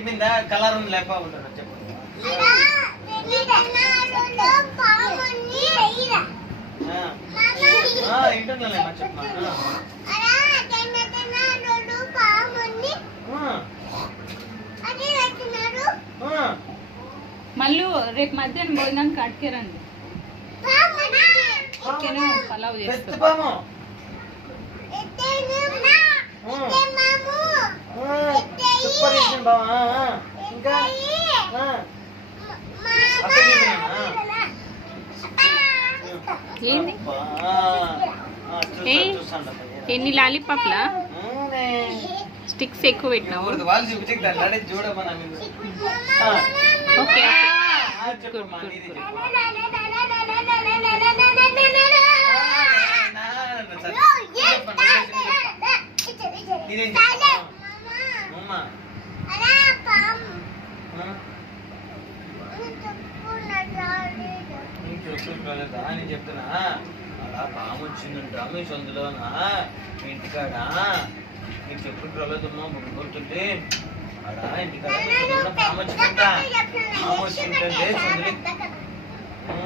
ఇంటి మీద కలర్ ఉంది లేప ఉంటాను చెప్పు. ఇంటున్నాలేమ్మా చెప్పమా. మళ్ళీ రేపు మధ్యాహ్నం భోజనానికి అడిగారండి. చికెన్ పలావ్ చేస్తాం. ఇంకా ఏంది ఎన్ని లాలీపాప్లా స్టిక్స్ ఎక్కువ పెట్టినావు. వాళ్ళు చూపించే చూడమన్నా. ఓకే నేను చెప్తున్నా అలా పాము వచ్చిందంట మీ సొంతలోనా మీ ఇంటికాడ నీకు చెప్పుడు రాలేదమ్మా గుర్తుంటే అలా ఇంటికాడ పాము వచ్చిందంట. పాము వచ్చిందంటే సొంతలో